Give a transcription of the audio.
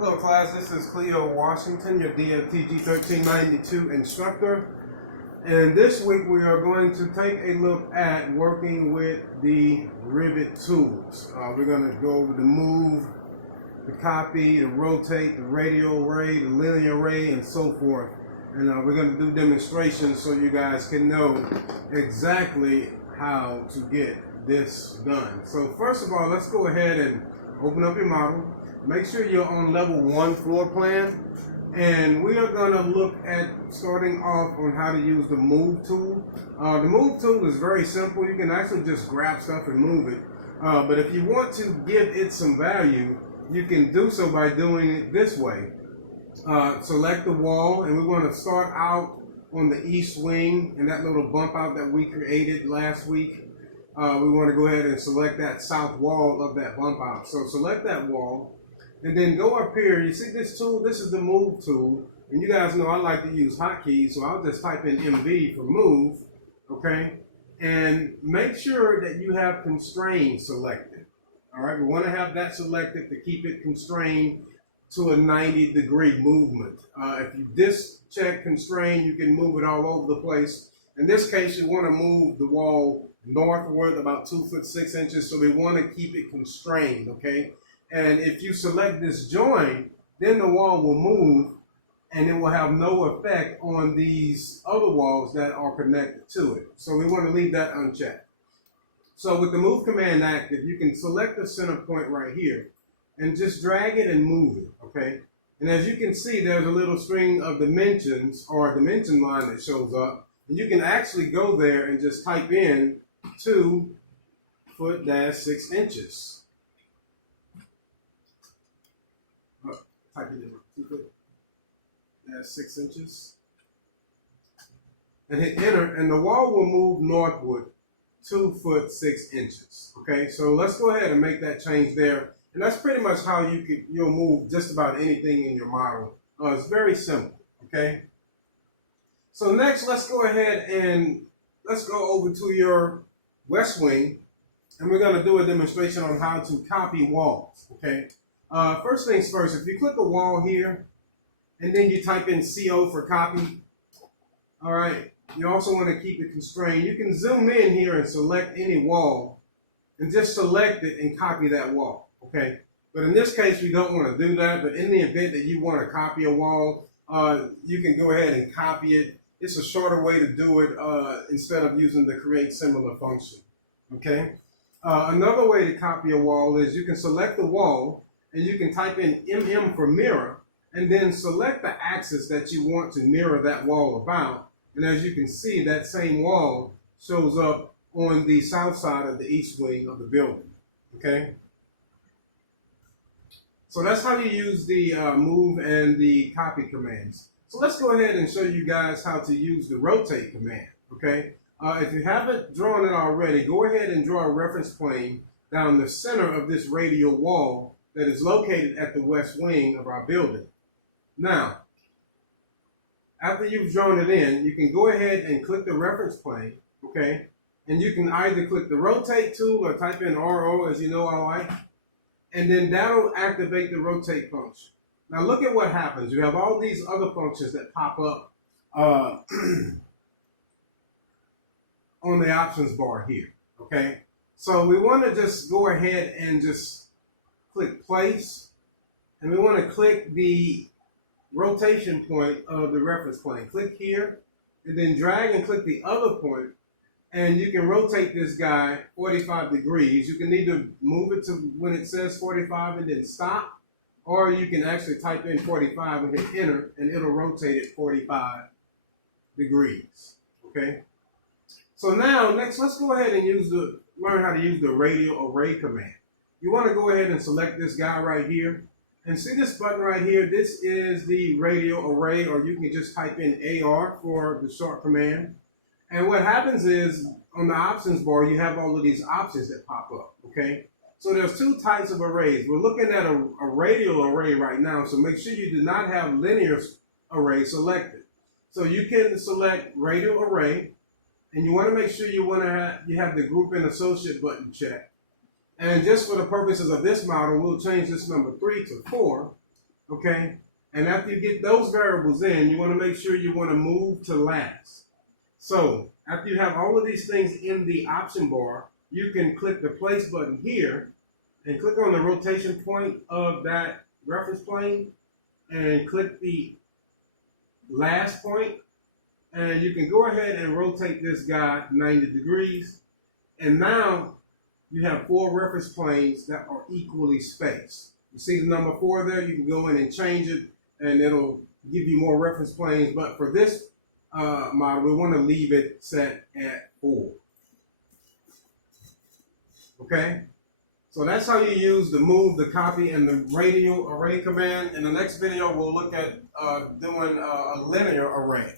Hello class, this is Cleo Washington, your Dftg 1392 instructor. And this week we are going to take a look at working with the Revit tools. We're going to go over the move, the copy, the rotate, the radial array, the linear array, and so forth. And we're going to do demonstrations so you guys can know exactly how to get this done. So first of all, let's go ahead and open up your model. Make sure you're on level 1 floor plan, and we are going to look at starting off on how to use the move tool. The move tool is very simple. You can actually just grab stuff and move it, but if you want to give it some value, you can do so by doing it this way. Select the wall, and we want to start out on the east wing and that little bump out that we created last week. We want to go ahead and select that south wall of that bump out. So select that wall. And then go up here, you see this tool, this is the move tool. And you guys know I like to use hotkeys, so I'll just type in MV for move, okay? And make sure that you have constrained selected. All right, we want to have that selected to keep it constrained to a 90-degree movement. If you discheck constrain, you can move it all over the place. In this case, you want to move the wall northward about 2 foot 6 inches, so we want to keep it constrained, okay? And if you select this join, then the wall will move and it will have no effect on these other walls that are connected to it. So we want to leave that unchecked. So with the move command active, you can select the center point right here and just drag it and move it, okay? And as you can see, there's a little string of dimensions or a dimension line that shows up. And you can actually go there and just type in 2 foot - 6 inches. Type it in 2 foot - 6 inches, and hit enter, and the wall will move northward 2 foot 6 inches. Okay, so let's go ahead and make that change there, and that's pretty much how you'll move just about anything in your model. It's very simple. Okay, so next let's go ahead and let's go over to your west wing, and we're going to do a demonstration on how to copy walls. Okay. First things first, if you click a wall here, and then you type in CO for copy, all right, you also want to keep it constrained. You can zoom in here and select any wall, and just select it and copy that wall, okay? But in this case, we don't want to do that, but in the event that you want to copy a wall, you can go ahead and copy it. It's a shorter way to do it instead of using the create similar function, okay? Another way to copy a wall is you can select the wall, and you can type in MM for mirror, and then select the axis that you want to mirror that wall about. And as you can see, that same wall shows up on the south side of the east wing of the building, okay? So that's how you use the move and the copy commands. So let's go ahead and show you guys how to use the rotate command, okay? If you haven't drawn it already, go ahead and draw a reference plane down the center of this radial wall that is located at the west wing of our building. Now, after you've drawn it in, you can go ahead and click the reference plane, okay? And you can either click the rotate tool or type in RO, as you know I like, and then that'll activate the rotate function. Now look at what happens. You have all these other functions that pop up on the options bar here, okay? So we want to just go ahead and just click place, and we want to click the rotation point of the reference plane. Click here, and then drag and click the other point, and you can rotate this guy 45 degrees. You can either move it to when it says 45 and then stop, or you can actually type in 45 and hit enter, and it'll rotate it 45 degrees. Okay. So now, next, let's go ahead and learn how to use the radial array command. You want to go ahead and select this guy right here. And see this button right here? This is the radial array, or you can just type in AR for the short command. And what happens is, on the options bar, you have all of these options that pop up, okay? So there's two types of arrays. We're looking at a radial array right now, so make sure you do not have linear array selected. So you can select radial array, and you want to make sure you have the group and associate button checked. And just for the purposes of this model, we'll change this number 3 to 4. Okay? And after you get those variables in, you want to make sure you want to move to last. So after you have all of these things in the option bar, you can click the place button here and click on the rotation point of that reference plane and click the last point, and you can go ahead and rotate this guy 90 degrees. And now you have 4 reference planes that are equally spaced. You see the number 4 there? You can go in and change it and it'll give you more reference planes. But for this model, we want to leave it set at 4. Okay? So that's how you use the move, the copy, and the radial array command. In the next video, we'll look at doing a linear array.